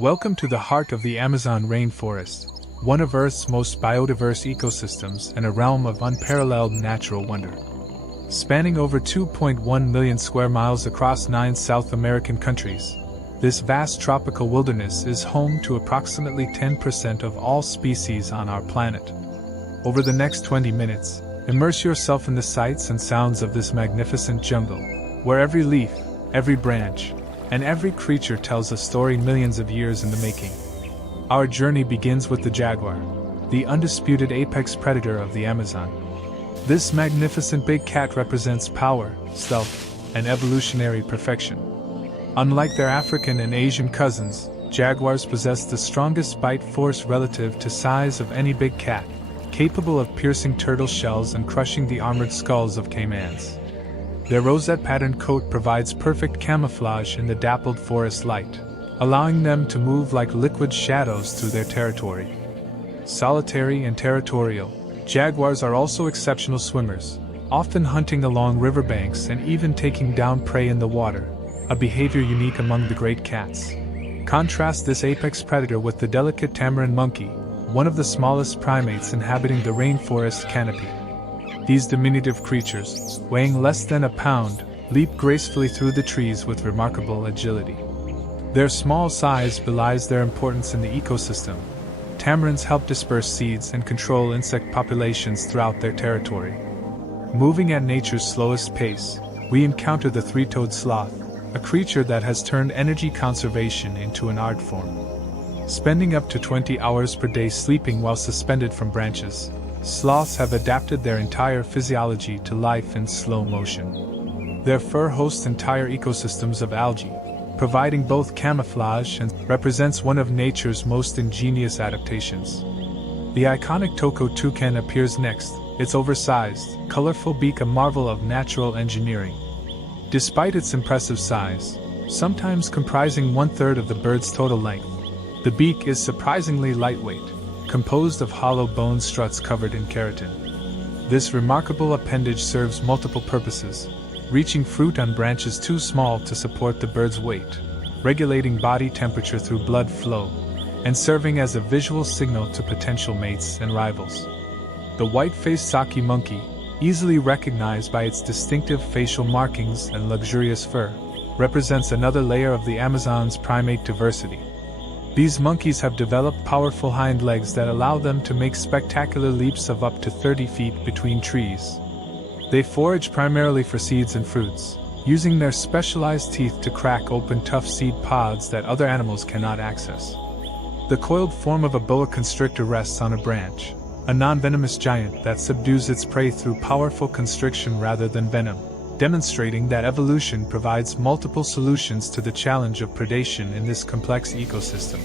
Welcome to the heart of the Amazon rainforest, one of Earth's most biodiverse ecosystems and a realm of unparalleled natural wonder. Spanning over 2.1 million square miles across 9 South American countries, this vast tropical wilderness is home to approximately 10% of all species on our planet. Over the next 20 minutes, immerse yourself in the sights and sounds of this magnificent jungle, where every leaf, every branch, and every creature tells a story millions of years in the making. Our journey begins with the jaguar, the undisputed apex predator of the Amazon. This magnificent big cat represents power, stealth, and evolutionary perfection. Unlike their African and Asian cousins, jaguars possess the strongest bite force relative to size of any big cat, capable of piercing turtle shells and crushing the armored skulls of caimans. Their rosette-patterned coat provides perfect camouflage in the dappled forest light, allowing them to move like liquid shadows through their territory. Solitary and territorial, jaguars are also exceptional swimmers, often hunting along riverbanks and even taking down prey in the water, a behavior unique among the great cats. Contrast this apex predator with the delicate tamarin monkey, one of the smallest primates inhabiting the rainforest canopy. These diminutive creatures, weighing less than a pound, leap gracefully through the trees with remarkable agility. Their small size belies their importance in the ecosystem. Tamarins help disperse seeds and control insect populations throughout their territory. Moving at nature's slowest pace, we encounter the three-toed sloth, a creature that has turned energy conservation into an art form. Spending up to 20 hours per day sleeping while suspended from branches, sloths have adapted their entire physiology to life in slow motion. Their fur hosts entire ecosystems of algae, providing both camouflage and represents one of nature's most ingenious adaptations. The iconic Toko toucan appears next, its oversized, colorful beak a marvel of natural engineering. Despite its impressive size, sometimes comprising 1/3 of the bird's total length, the beak is surprisingly lightweight, composed of hollow bone struts covered in keratin. This remarkable appendage serves multiple purposes, reaching fruit on branches too small to support the bird's weight, regulating body temperature through blood flow, and serving as a visual signal to potential mates and rivals. The white-faced Saki monkey, easily recognized by its distinctive facial markings and luxurious fur, represents another layer of the Amazon's primate diversity. These monkeys have developed powerful hind legs that allow them to make spectacular leaps of up to 30 feet between trees. They forage primarily for seeds and fruits, using their specialized teeth to crack open tough seed pods that other animals cannot access. The coiled form of a boa constrictor rests on a branch, a non-venomous giant that subdues its prey through powerful constriction rather than venom, demonstrating that evolution provides multiple solutions to the challenge of predation in this complex ecosystem.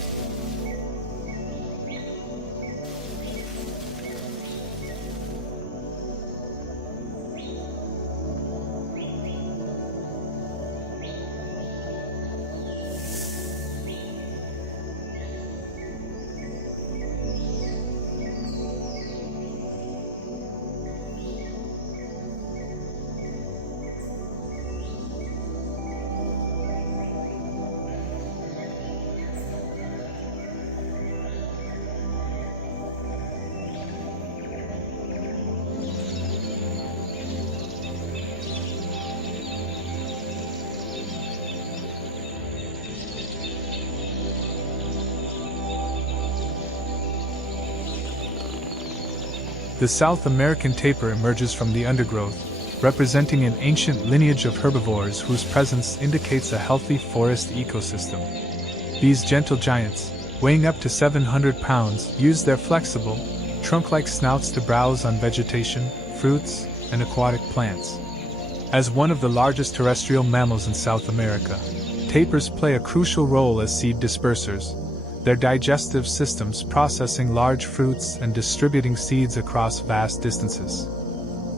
The South American tapir emerges from the undergrowth, representing an ancient lineage of herbivores whose presence indicates a healthy forest ecosystem. These gentle giants, weighing up to 700 pounds, use their flexible, trunk-like snouts to browse on vegetation, fruits, and aquatic plants. As one of the largest terrestrial mammals in South America, tapirs play a crucial role as seed dispersers, their digestive systems processing large fruits and distributing seeds across vast distances.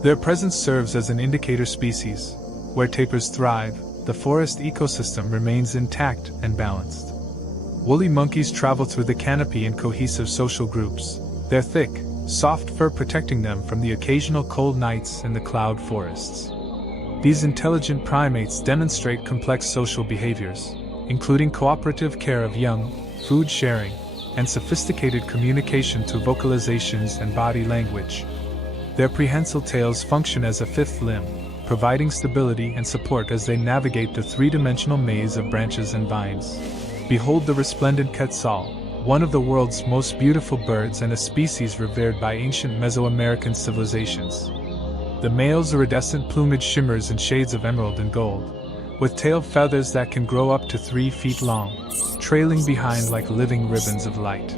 Their presence serves as an indicator species. Where tapirs thrive, the forest ecosystem remains intact and balanced. Woolly monkeys travel through the canopy in cohesive social groups, their thick, soft fur protecting them from the occasional cold nights in the cloud forests. These intelligent primates demonstrate complex social behaviors, including cooperative care of young, food sharing, and sophisticated communication through vocalizations and body language. Their prehensile tails function as a fifth limb, providing stability and support as they navigate the three-dimensional maze of branches and vines. Behold the resplendent quetzal, one of the world's most beautiful birds and a species revered by ancient Mesoamerican civilizations. The male's iridescent plumage shimmers in shades of emerald and gold, with tail feathers that can grow up to 3 feet long, trailing behind like living ribbons of light.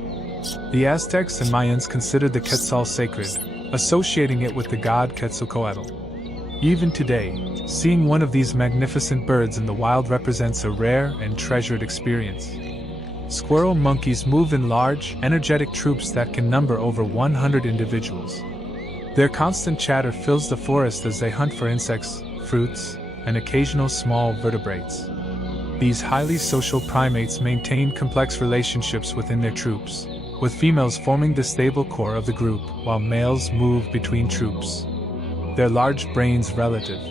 The Aztecs and Mayans considered the quetzal sacred, associating it with the god Quetzalcoatl. Even today, seeing one of these magnificent birds in the wild represents a rare and treasured experience. Squirrel monkeys move in large, energetic troops that can number over 100 individuals. Their constant chatter fills the forest as they hunt for insects, fruits, and occasional small vertebrates. These highly social primates maintain complex relationships within their troops, with females forming the stable core of the group while males move between troops. Their large brains relative.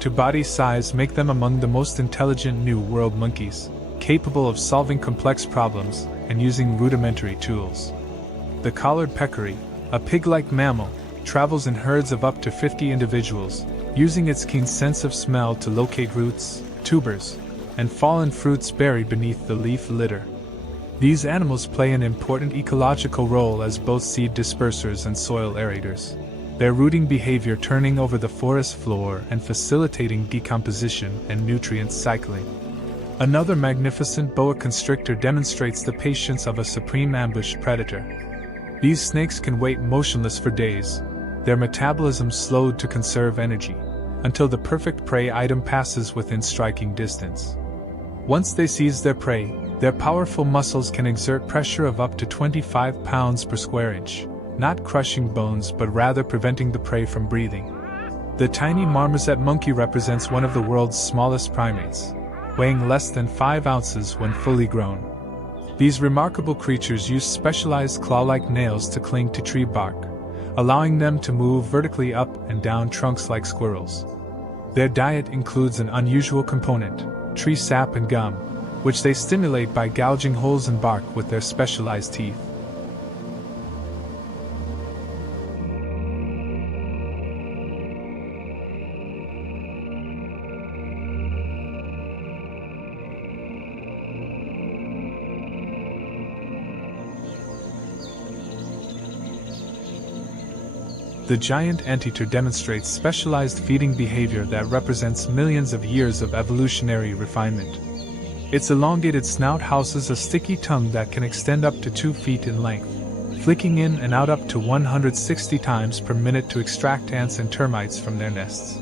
To body size make them among the most intelligent New World monkeys, capable of solving complex problems and using rudimentary tools. The collared peccary, a pig-like mammal, travels in herds of up to 50 individuals, using its keen sense of smell to locate roots, tubers, and fallen fruits buried beneath the leaf litter. These animals play an important ecological role as both seed dispersers and soil aerators, their rooting behavior turning over the forest floor and facilitating decomposition and nutrient cycling. Another magnificent boa constrictor demonstrates the patience of a supreme ambush predator. These snakes can wait motionless for days, their metabolism slowed to conserve energy, until the perfect prey item passes within striking distance. Once they seize their prey, their powerful muscles can exert pressure of up to 25 pounds per square inch, not crushing bones but rather preventing the prey from breathing. The tiny marmoset monkey represents one of the world's smallest primates, weighing less than 5 ounces when fully grown. These remarkable creatures use specialized claw-like nails to cling to tree bark, allowing them to move vertically up and down trunks like squirrels. Their diet includes an unusual component, tree sap and gum, which they stimulate by gouging holes in bark with their specialized teeth. The giant anteater demonstrates specialized feeding behavior that represents millions of years of evolutionary refinement. Its elongated snout houses a sticky tongue that can extend up to 2 feet in length, flicking in and out up to 160 times per minute to extract ants and termites from their nests.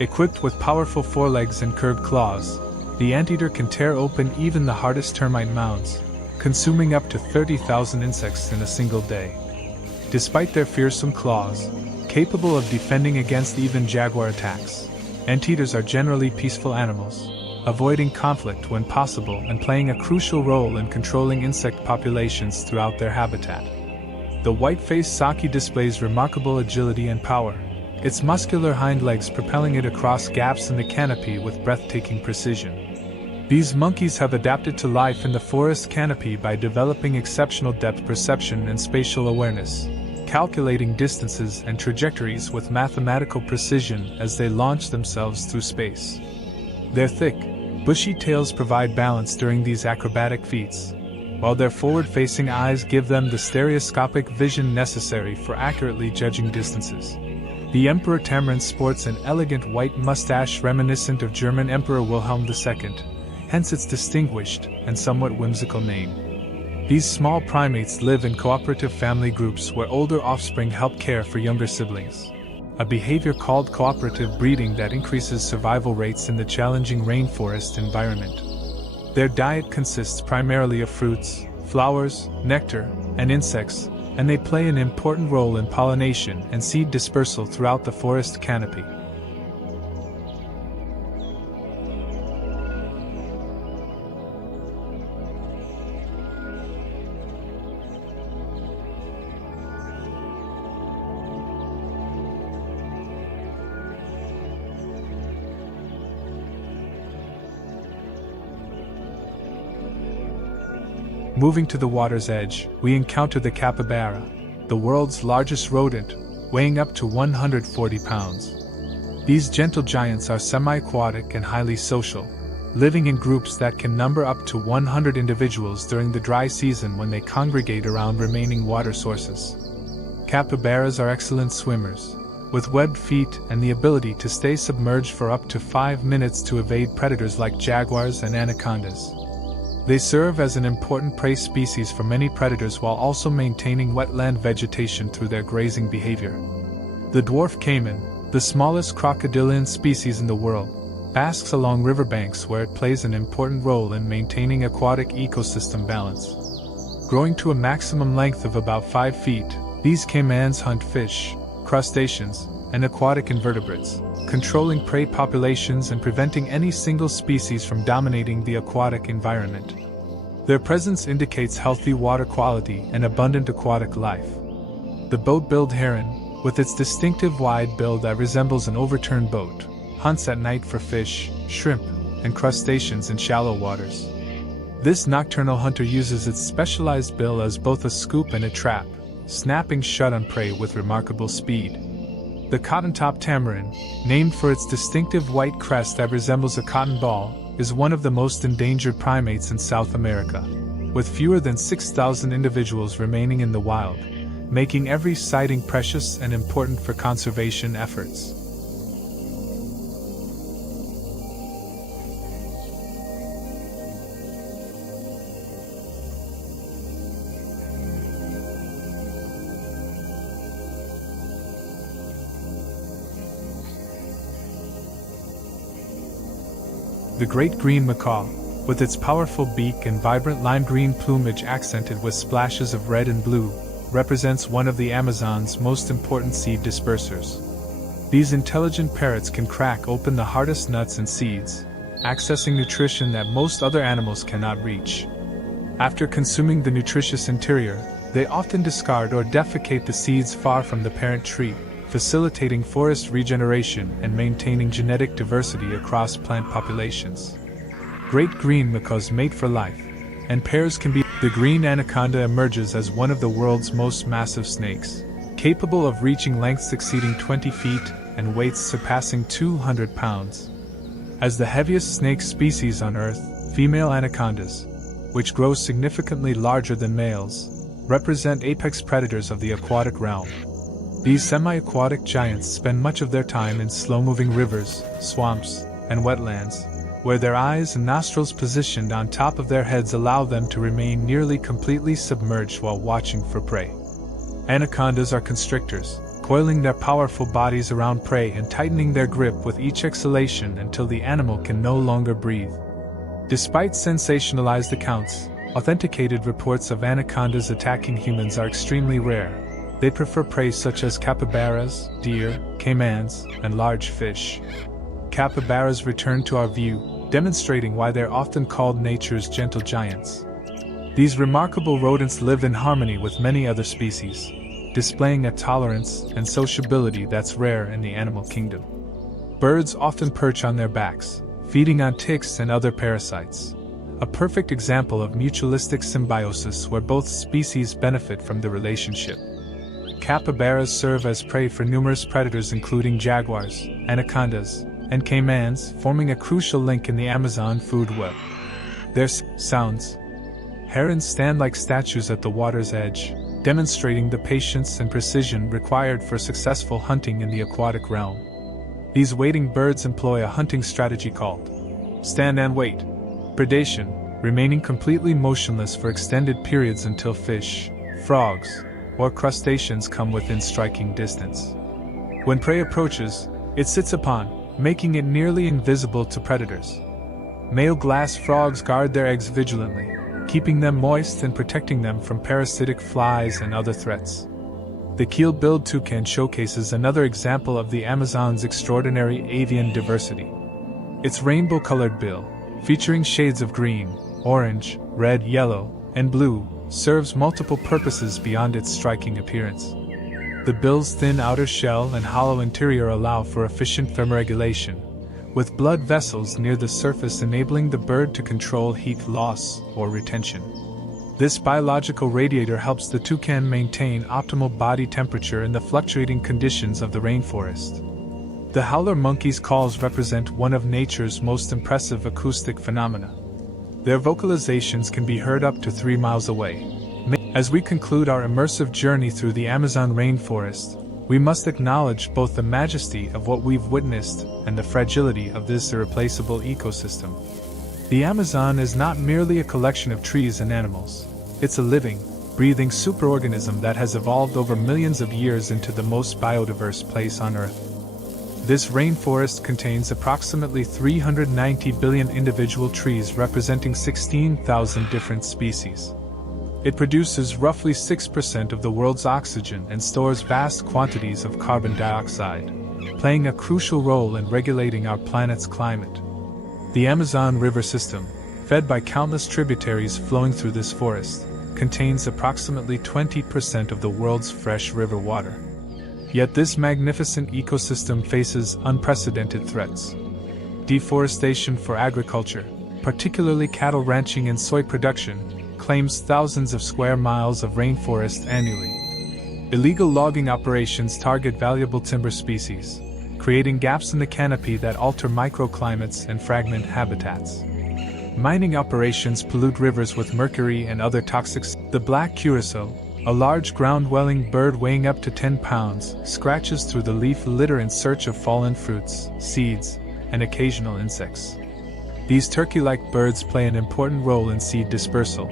Equipped with powerful forelegs and curved claws, the anteater can tear open even the hardest termite mounds, consuming up to 30,000 insects in a single day. Despite their fearsome claws, capable of defending against even jaguar attacks, anteaters are generally peaceful animals, avoiding conflict when possible and playing a crucial role in controlling insect populations throughout their habitat. The white-faced saki displays remarkable agility and power, its muscular hind legs propelling it across gaps in the canopy with breathtaking precision. These monkeys have adapted to life in the forest canopy by developing exceptional depth perception and spatial awareness, calculating distances and trajectories with mathematical precision as they launch themselves through space. Their thick, bushy tails provide balance during these acrobatic feats, while their forward-facing eyes give them the stereoscopic vision necessary for accurately judging distances. The Emperor Tamarin sports an elegant white mustache reminiscent of German Emperor Wilhelm II, hence its distinguished and somewhat whimsical name. These small primates live in cooperative family groups where older offspring help care for younger siblings, a behavior called cooperative breeding that increases survival rates in the challenging rainforest environment. Their diet consists primarily of fruits, flowers, nectar, and insects, and they play an important role in pollination and seed dispersal throughout the forest canopy. Moving to the water's edge, we encounter the capybara, the world's largest rodent, weighing up to 140 pounds. These gentle giants are semi-aquatic and highly social, living in groups that can number up to 100 individuals during the dry season when they congregate around remaining water sources. Capybaras are excellent swimmers, with webbed feet and the ability to stay submerged for up to 5 minutes to evade predators like jaguars and anacondas. They serve as an important prey species for many predators while also maintaining wetland vegetation through their grazing behavior. The dwarf caiman, the smallest crocodilian species in the world, basks along riverbanks where it plays an important role in maintaining aquatic ecosystem balance. Growing to a maximum length of about 5 feet, these caimans hunt fish, crustaceans, and aquatic invertebrates, controlling prey populations and preventing any single species from dominating the aquatic environment. Their presence indicates healthy water quality and abundant aquatic life. The boat-billed heron, with its distinctive wide bill that resembles an overturned boat, hunts at night for fish, shrimp, and crustaceans in shallow waters. This nocturnal hunter uses its specialized bill as both a scoop and a trap, snapping shut on prey with remarkable speed. The cotton-top tamarin, named for its distinctive white crest that resembles a cotton ball, is one of the most endangered primates in South America, with fewer than 6,000 individuals remaining in the wild, making every sighting precious and important for conservation efforts. The great green macaw, with its powerful beak and vibrant lime green plumage accented with splashes of red and blue, represents one of the Amazon's most important seed dispersers. These intelligent parrots can crack open the hardest nuts and seeds, accessing nutrition that most other animals cannot reach. After consuming the nutritious interior, they often discard or defecate the seeds far from the parent tree, facilitating forest regeneration and maintaining genetic diversity across plant populations. Great green macaws mate for life, and pairs can be. The green anaconda emerges as one of the world's most massive snakes, capable of reaching lengths exceeding 20 feet and weights surpassing 200 pounds. As the heaviest snake species on Earth, female anacondas, which grow significantly larger than males, represent apex predators of the aquatic realm. These semi-aquatic giants spend much of their time in slow-moving rivers, swamps, and wetlands, where their eyes and nostrils positioned on top of their heads allow them to remain nearly completely submerged while watching for prey. Anacondas are constrictors, coiling their powerful bodies around prey and tightening their grip with each exhalation until the animal can no longer breathe. Despite sensationalized accounts, authenticated reports of anacondas attacking humans are extremely rare. They prefer prey such as capybaras, deer, caimans, and large fish. Capybaras return to our view, demonstrating why they're often called nature's gentle giants. These remarkable rodents live in harmony with many other species, displaying a tolerance and sociability that's rare in the animal kingdom. Birds often perch on their backs, feeding on ticks and other parasites. A perfect example of mutualistic symbiosis where both species benefit from the relationship. Capybaras serve as prey for numerous predators including jaguars, anacondas, and caimans, forming a crucial link in the Amazon food web. Their sounds. Herons stand like statues at the water's edge, demonstrating the patience and precision required for successful hunting in the aquatic realm. These wading birds employ a hunting strategy called stand and wait predation, remaining completely motionless for extended periods until fish, frogs, or crustaceans come within striking distance. When prey approaches, it sits upon, making it nearly invisible to predators. Male glass frogs guard their eggs vigilantly, keeping them moist and protecting them from parasitic flies and other threats. The keel-billed toucan showcases another example of the Amazon's extraordinary avian diversity. Its rainbow-colored bill, featuring shades of green, orange, red, yellow, and blue, serves multiple purposes beyond its striking appearance. The bill's thin outer shell and hollow interior allow for efficient thermoregulation, with blood vessels near the surface enabling the bird to control heat loss or retention. This biological radiator helps the toucan maintain optimal body temperature in the fluctuating conditions of the rainforest. The howler monkey's calls represent one of nature's most impressive acoustic phenomena. Their vocalizations can be heard up to 3 miles away. As we conclude our immersive journey through the Amazon rainforest, we must acknowledge both the majesty of what we've witnessed and the fragility of this irreplaceable ecosystem. The Amazon is not merely a collection of trees and animals. It's a living, breathing superorganism that has evolved over millions of years into the most biodiverse place on Earth. This rainforest contains approximately 390 billion individual trees representing 16,000 different species. It produces roughly 6% of the world's oxygen and stores vast quantities of carbon dioxide, playing a crucial role in regulating our planet's climate. The Amazon River system, fed by countless tributaries flowing through this forest, contains approximately 20% of the world's fresh river water. Yet this magnificent ecosystem faces unprecedented threats. Deforestation for agriculture, particularly cattle ranching and soy production, claims thousands of square miles of rainforest annually. Illegal logging operations target valuable timber species, creating gaps in the canopy that alter microclimates and fragment habitats. Mining operations pollute rivers with mercury and other toxics. The black curassow, a large ground-dwelling bird weighing up to 10 pounds, scratches through the leaf litter in search of fallen fruits, seeds, and occasional insects. These turkey-like birds play an important role in seed dispersal,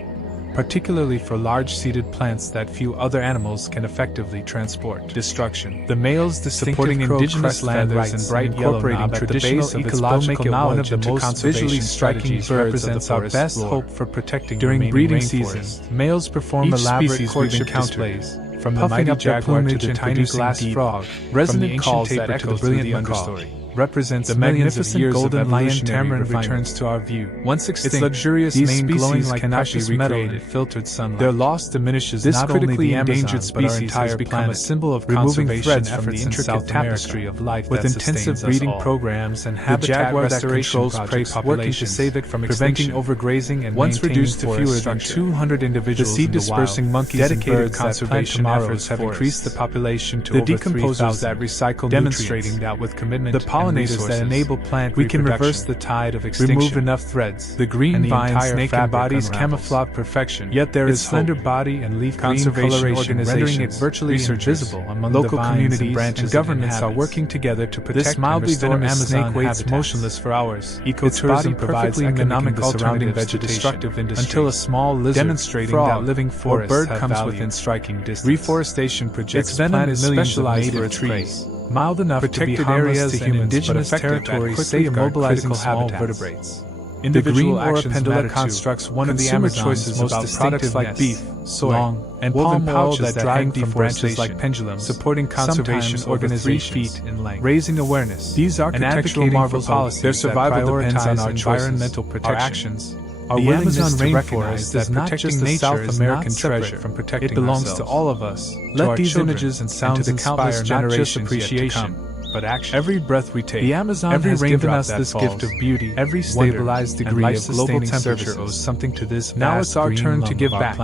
particularly for large-seeded plants that few other animals can effectively transport. Destruction. The male's supporting indigenous land rights and bright yellow knob at the base of ecological knowledge of the most visually striking birds represents our best hope for protecting during breeding season. Males perform elaborate courtship displays, from the mighty jaguar to the tiny glass frog, resonant calls that echo the brilliant understory. Represents the magnificent golden lion tamarin returns to our view. Once extinct, its luxurious mane glowing like precious metal in filtered sunlight. Their loss diminishes this not only the endangered species has become a symbol of conservation efforts in South tapestry of life with intensive breeding programs and habitat restoration projects working to save it from preventing overgrazing and once reduced to fewer than 200 individuals. The seed-dispersing monkeys and birds conservation efforts have increased the population to over 3,000 that recycle demonstrating that with commitment the pollinators that enable plant we can reverse the tide of extinction. Remove enough threads. The green vines naked bodies camouflage perfection. Yet there is slender body and leaf conservation organizations rendering it virtually invisible among local communities and governments are working together to protect this mildly venomous snake waits motionless for hours. Ecotourism provides economic alternatives to destructive industries until a small lizard, demonstrating that living forest or bird comes within striking distance. Reforestation projects planet specialized for trees. Mild enough to be harmless to humans, indigenous territories safe immobilizing small vertebrates. Individual Pendula constructs one of the Amazon's most distinctive like beef, soy, long, and palm pouches that hang from branches like pendulums, supporting conservation organizations 3 feet in length, raising awareness. These architectural marvels policies their survival depends on our environmental protection. Our actions. The Amazon rainforest is not just the South American treasure from protecting it belongs to all of us. Let these images and sounds inspire not just appreciation, but action. Every breath we take, the Amazon has given us this gift of beauty. Every stabilized degree of global temperature owes something to this. Now it's our turn to give back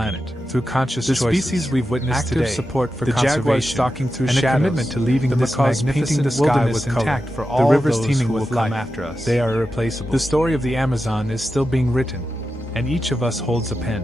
through conscious choices. The species we've witnessed today, support for the jaguars stalking through and shadows, a commitment to leaving this magnificent wilderness intact for all the rivers teeming with life after us. They are irreplaceable. The story of the Amazon is still being written, and each of us holds a pen.